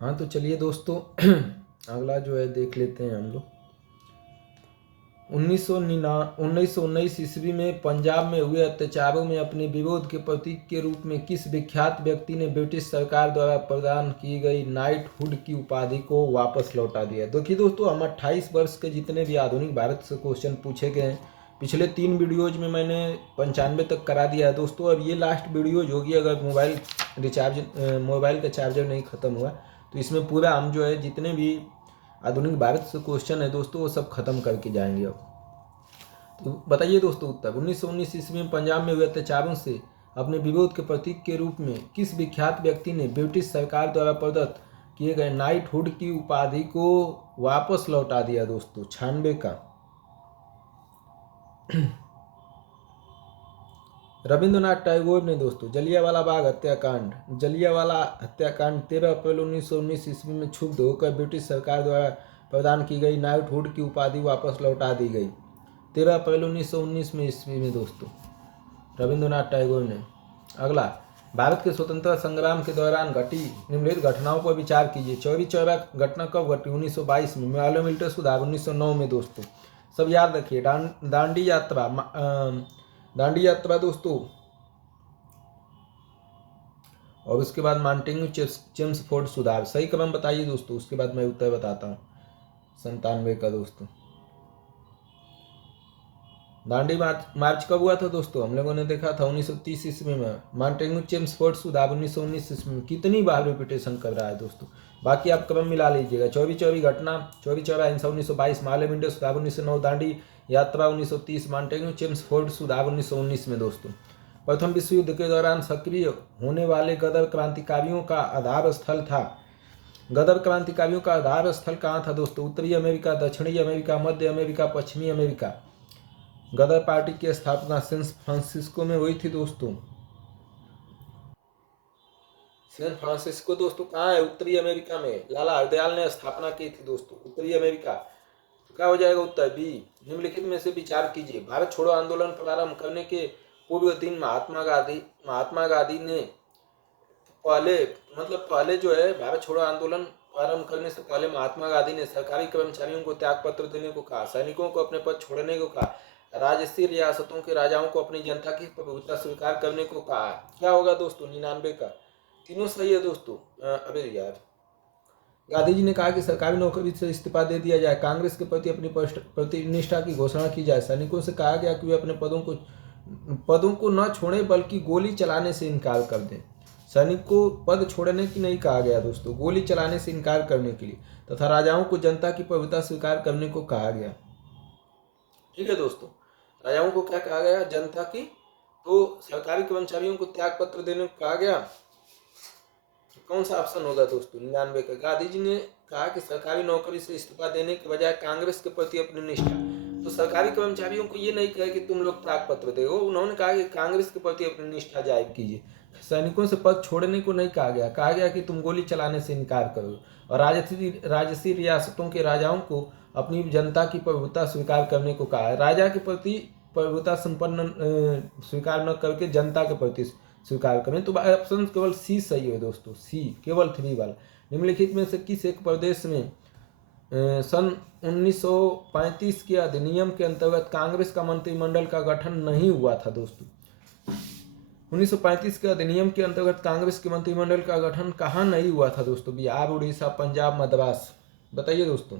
हाँ तो चलिए दोस्तों अगला जो है देख लेते हैं हम लोग। 1919 ईस्वी में पंजाब में हुए अत्याचारों में अपने विरोध के प्रतीक के रूप में किस विख्यात व्यक्ति ने ब्रिटिश सरकार द्वारा प्रदान की गई नाइटहुड की उपाधि को वापस लौटा दिया? देखिए दोस्तों, हम 28 वर्ष के जितने भी आधुनिक भारत से क्वेश्चन पूछे गए हैं, पिछले 3 वीडियोज में मैंने 95 तक करा दिया है दोस्तों। अब ये लास्ट वीडियोज होगी, अगर मोबाइल का चार्जर नहीं ख़त्म हुआ तो इसमें पूरा हम जो है जितने भी आधुनिक भारत से क्वेश्चन है दोस्तों वो सब खत्म करके जाएंगे। अब तो बताइए दोस्तों उत्तर। 1919 ईस्वी में पंजाब में हुए अत्याचारों से अपने विरोध के प्रतीक के रूप में किस विख्यात व्यक्ति ने ब्रिटिश सरकार द्वारा प्रदत्त किए गए नाइटहुड की उपाधि को वापस लौटा दिया दोस्तों? 96 का। रविंद्रनाथ टैगोर ने दोस्तों जलियांवाला बाग हत्याकांड 13 अप्रैल 1919 ईस्वी में क्षुब्ध होकर ब्रिटिश सरकार द्वारा प्रदान की गई नाइटहुड की उपाधि वापस लौटा दी गई 13 अप्रैल 1919 में ईस्वी में दोस्तों, रविंद्रनाथ टैगोर ने। अगला, भारत के स्वतंत्रता संग्राम के दौरान घटी निम्नलिखित घटनाओं पर विचार कीजिए। चौरी चौरा घटना कब घटी? 1922 में। मालवा मिलिट्री सुधार 1909 में दोस्तों। सब याद रखिए। दांडी यात्रा दोस्तों, और उसके बाद माउंटेन्यू चेम्सफोर्ड सुधार। सही क्रम बताइए दोस्तों, उसके बाद मैं उत्तर बताता हूँ। 97 का दोस्तों। दांडी मार्च कब हुआ था दोस्तों? हम लोगों ने देखा था 1930 ईस्वी में। माउंटेन्यू चेम्सफोर्ड सुधार 1919 ईस्वी में। कितनी बार रिपीटेशन कर रहा है दोस्तों, बाकी आप क्रम मिला लीजिएगा। चौरी चौरा हिंसा 1922, मालवा मिलिट्री सुधार 1909, दांडी यात्रा 1930, माउंटेन्यू चेम्सफोर्ड सुधार 1919 में दोस्तों। प्रथम विश्व युद्ध के दौरान सक्रिय होने वाले गदर क्रांतिकारियों का आधार स्थल था। गदर क्रांतिकारियों का आधार स्थल कहाँ था दोस्तों? उत्तरी अमेरिका, दक्षिणी अमेरिका, मध्य अमेरिका, पश्चिमी अमेरिका। गदर पार्टी की स्थापना सैन फ्रांसिस्को में हुई थी दोस्तों। सैन फ्रांसिस्को दोस्तों कहाँ है? उत्तरी अमेरिका में। लाला हरदयाल ने स्थापना की थी दोस्तों, उत्तरी अमेरिका। तो क्या हो जाएगा उत्तर? बी। निम्नलिखित में से विचार कीजिए। भारत छोड़ो आंदोलन प्रारंभ करने के पूर्व दिन महात्मा गांधी ने पहले जो है भारत छोड़ो आंदोलन प्रारंभ करने से पहले महात्मा गांधी ने सरकारी कर्मचारियों को त्याग पत्र देने को कहा, सैनिकों को अपने पद छोड़ने को कहा, राजसी रियासतों के राजाओं को अपनी जनता की प्रभुत्व स्वीकार करने को कहा। क्या होगा दोस्तों? 99 का। तीनों सही है दोस्तों। अबे यार, गांधी जी ने कहा कि सरकारी नौकरी से इस्तीफा दे दिया जाए, कांग्रेस के प्रति अपनी प्रतिनिष्ठा की घोषणा की जाए, सैनिकों से कहा गया कि वे अपने पदों को न छोड़ें बल्कि गोली चलाने से इनकार कर दें। सैनिक को पद छोड़ने की नहीं कहा गया दोस्तों, गोली चलाने से इनकार करने के लिए, तथा राजाओं को जनता की प्रभुता स्वीकार करने को कहा गया। ठीक है दोस्तों, राजाओं को क्या कहा गया? जनता की। तो सरकारी कर्मचारियों को त्याग पत्र देने को कहा गया। कौन सा ऑप्शन होगा दोस्तों? 99 का। गांधी जी ने कहा कि सरकारी नौकरी से इस्तीफा देने के बजाय कांग्रेस के प्रति अपनी निष्ठा। तो सरकारी कर्मचारियों को ये नहीं कहा कि तुम लोग त्याग पत्र दो, उन्होंने कहा कि कांग्रेस के प्रति अपनी निष्ठा जाहिर कीजिए। सैनिकों से पद छोड़ने को नहीं कहा गया, कहा गया कि तुम गोली चलाने से इनकार करो। और राजसी रियासतों के राजाओं को अपनी जनता की प्रभुता स्वीकार करने को कहा है। राजा के प्रति प्रभुता संपन्न स्वीकार न करके जनता के प्रति स्वीकार करें। तो ऑप्शन केवल सी सही है दोस्तों, सी, केवल 3 वाला। निम्नलिखित में से किस एक प्रदेश में सन 1935 के अधिनियम के अंतर्गत कांग्रेस का मंत्रिमंडल का गठन नहीं हुआ था दोस्तों? 1935 के अधिनियम के अंतर्गत कांग्रेस के मंत्रिमंडल का गठन कहाँ नहीं हुआ था दोस्तों? बिहार, उड़ीसा, पंजाब, मद्रास। बताइए दोस्तों।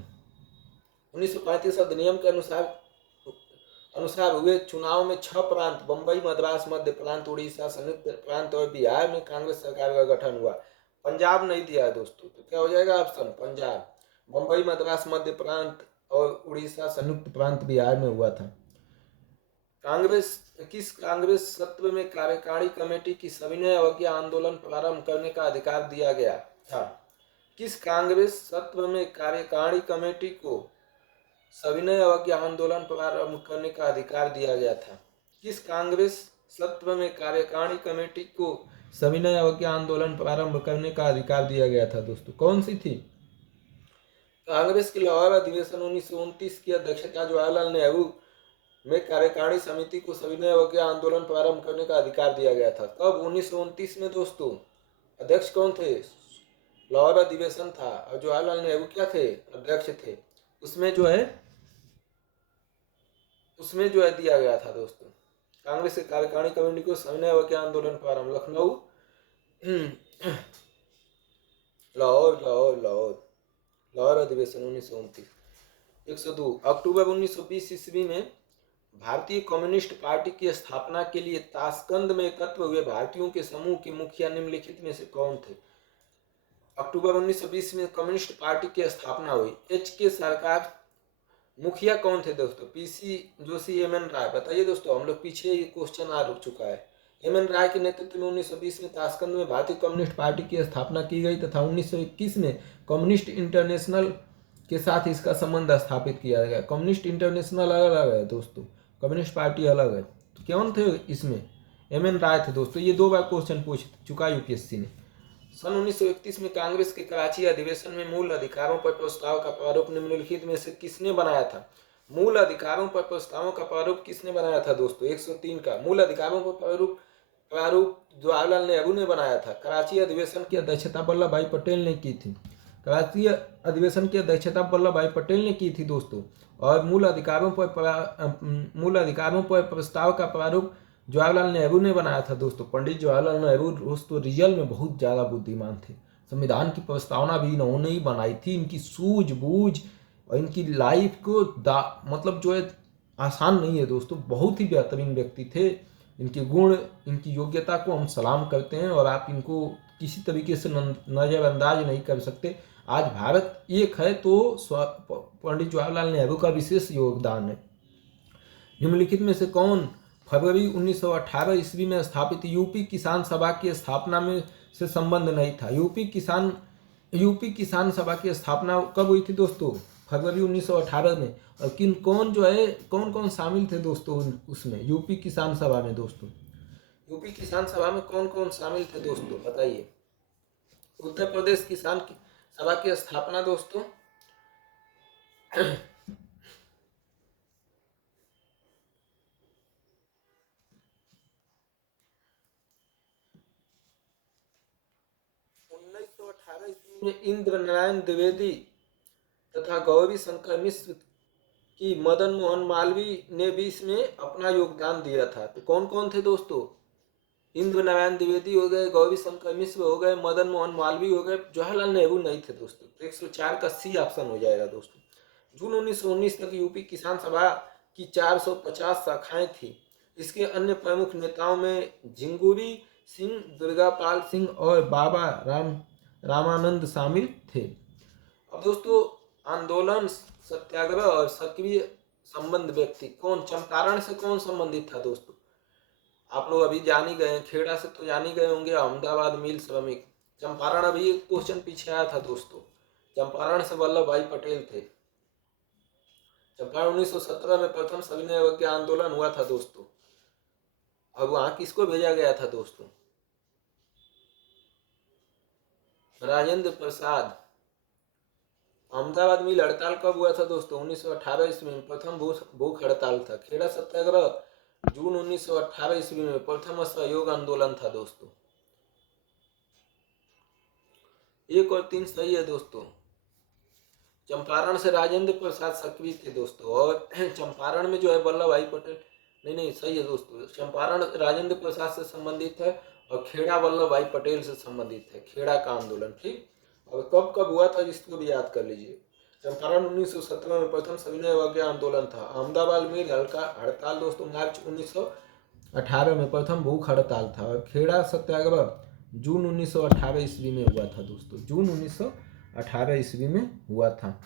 1935 अधिनियम के अनुसार हुए चुनाव में 6 प्रांत बंबई, मद्रास, मध्य प्रांत, उड़ीसा, संयुक्त प्रांत और बिहार में कांग्रेस सरकार का गठन हुआ। पंजाब नहीं दिया है दोस्तों, तो क्या हो जाएगा ऑप्शन? पंजाब। बंबई, मद्रास, मध्य प्रांत और उड़ीसा, संयुक्त प्रांत बिहार में हुआ था। किस कांग्रेस सत्र में कार्यकारिणी कमेटी की सविनय अवज्ञा आंदोलन प्रारंभ करने का अधिकार दिया गया था? किस कांग्रेस सत्र में कार्यकारिणी कमेटी को सविनय अवज्ञा आंदोलन प्रारंभ करने का अधिकार दिया गया था? किस कांग्रेस सत्र में कार्यकारिणी कमेटी को सविनय अवज्ञा आंदोलन प्रारंभ करने का अधिकार दिया गया था दोस्तों? कौन सी थी? कांग्रेस के लाहौर अधिवेशन 1929 की अध्यक्षता जवाहरलाल नेहरू में कार्यकारिणी समिति को सविनय अवज्ञा आंदोलन प्रारंभ करने का अधिकार दिया गया था। कब? 1929 में दोस्तों। अध्यक्ष कौन थे? लाहौर अधिवेशन था और जवाहरलाल नेहरू क्या थे, अध्यक्ष थे। उसमें जो है दिया गया था दोस्तों, कांग्रेस के कार्यकारिणी कमेटी को सविनय अवज्ञा आंदोलन प्रारंभ, लखनऊ लाहौर अधिवेशन 1929। 102 अक्टूबर 1920 ईस्वी में भारतीय कम्युनिस्ट पार्टी की स्थापना के लिए ताशकंद में एकत्र हुए भारतीयों के समूह के मुखिया निम्नलिखित में से कौन थे। अक्टूबर 1920 में कम्युनिस्ट पार्टी की स्थापना हुई। एच के सरकार मुखिया कौन थे दोस्तों, पीसी जोशी, एम एन राय। बताइए दोस्तों, हम लोग पीछे ये क्वेश्चन आ चुका है। एम एन राय के नेतृत्व में 1920 में ताशकंद में भारतीय कम्युनिस्ट पार्टी की स्थापना की गई तथा 1921 में कम्युनिस्ट इंटरनेशनल के साथ इसका संबंध स्थापित किया गया। कम्युनिस्ट इंटरनेशनल अलग है दोस्तों, कम्युनिस्ट पार्टी अलग है। तो कौन थे इसमें, एम एन राय थे दोस्तों। ये 2 बार क्वेश्चन पूछ चुका यूपीएससी ने। सन 1931 में कांग्रेस के कराची अधिवेशन में मूल अधिकारों पर प्रस्ताव का प्रारूप निम्नलिखित में से किसने बनाया था। मूल अधिकारों पर प्रस्तावों का प्रारूप किसने बनाया था दोस्तों, 103 का मूल अधिकारों पर प्रारूप जवाहरलाल नेहरू ने बनाया था। कराची अधिवेशन की अध्यक्षता वल्लभ भाई पटेल ने की थी। कराची अधिवेशन की अध्यक्षता वल्लभ भाई पटेल ने की थी दोस्तों। और मूल अधिकारों पर प्रस्ताव का प्रारूप जवाहरलाल नेहरू ने बनाया था दोस्तों। पंडित जवाहरलाल नेहरू दोस्तों रियल में बहुत ज़्यादा बुद्धिमान थे। संविधान की प्रस्तावना भी इन्होंने ही बनाई थी। इनकी सूझबूझ और इनकी लाइफ को मतलब जो है आसान नहीं है दोस्तों। बहुत ही बेहतरीन व्यक्ति थे। इनके गुण, इनकी योग्यता को हम सलाम करते हैं और आप इनको किसी तरीके से नज़रअंदाज नहीं कर सकते। आज भारत एक है तो पंडित जवाहरलाल नेहरू का विशेष योगदान है। निम्नलिखित में से कौन फरवरी 1918 ईस्वी में स्थापित यूपी किसान सभा की स्थापना में से संबंध नहीं था। यूपी किसान सभा की स्थापना कब हुई थी दोस्तों, फरवरी 1918 में। और कौन कौन शामिल थे दोस्तों उसमें, यूपी किसान सभा में दोस्तों। यूपी किसान सभा में कौन कौन शामिल थे दोस्तों बताइए। उत्तर प्रदेश किसान सभा की स्थापना दोस्तों 1918 ईस्वी में इंद्र नारायण द्विवेदी तथा गौरी शंकर मिश्र की मदन मोहन मालवीय ने भी इसमें अपना योगदान दिया था। तो कौन कौन थे दोस्तों, इंद्र नारायण द्विवेदी हो गए, गौरी शंकर मिश्र हो गए, मदन मोहन मालवीय हो गए, जवाहरलाल नेहरू नहीं थे दोस्तों। तो 104 का सी ऑप्शन हो जाएगा दोस्तों। जून 1919 तक यूपी किसान सभा की 450 शाखाएं थी। इसके अन्य प्रमुख नेताओं में झिंगुरी सिंह, दुर्गापाल सिंह और बाबा रामानंद शामिल थे। अब दोस्तों आंदोलन, सत्याग्रह और सक्रिय संबंध व्यक्ति कौन, चंपारण से कौन संबंधित था दोस्तों। आप लोग अभी जान ही गए, खेड़ा से तो जान ही गए होंगे, अहमदाबाद मिल श्रमिक। चंपारण अभी एक क्वेश्चन पीछे आया था दोस्तों, चंपारण से वल्लभ भाई पटेल थे। चंपारण 1917 में प्रथम सविनय अवज्ञा आंदोलन हुआ था दोस्तों। और वहां किसको भेजा गया था दोस्तों, राजेंद्र प्रसाद। अहमदाबाद मिल हड़ताल कब हुआ था दोस्तों, 1918 ईस्वी में प्रथम भूख हड़ताल था। खेड़ा सत्याग्रह जून 1918 ईस्वी में प्रथम असहयोग आंदोलन था दोस्तों। 1 और 3 सही है दोस्तों। चंपारण से राजेंद्र प्रसाद सक्रिय थे दोस्तों। और चंपारण में जो है वल्लभ भाई पटेल, नहीं सही है दोस्तों। चंपारण राजेंद्र प्रसाद से संबंधित है और खेड़ा वल्लभ भाई पटेल से संबंधित है, खेड़ा का आंदोलन। ठीक, और कब हुआ था इसको भी याद कर लीजिए। चंपारण 1917 में प्रथम सविनय अवज्ञा आंदोलन था। अहमदाबाद में हड़ताल दोस्तों मार्च 1918 में प्रथम भूख हड़ताल था। और खेड़ा सत्याग्रह जून 1918 ईस्वी में हुआ था दोस्तों, जून 1918 ईस्वी में हुआ था।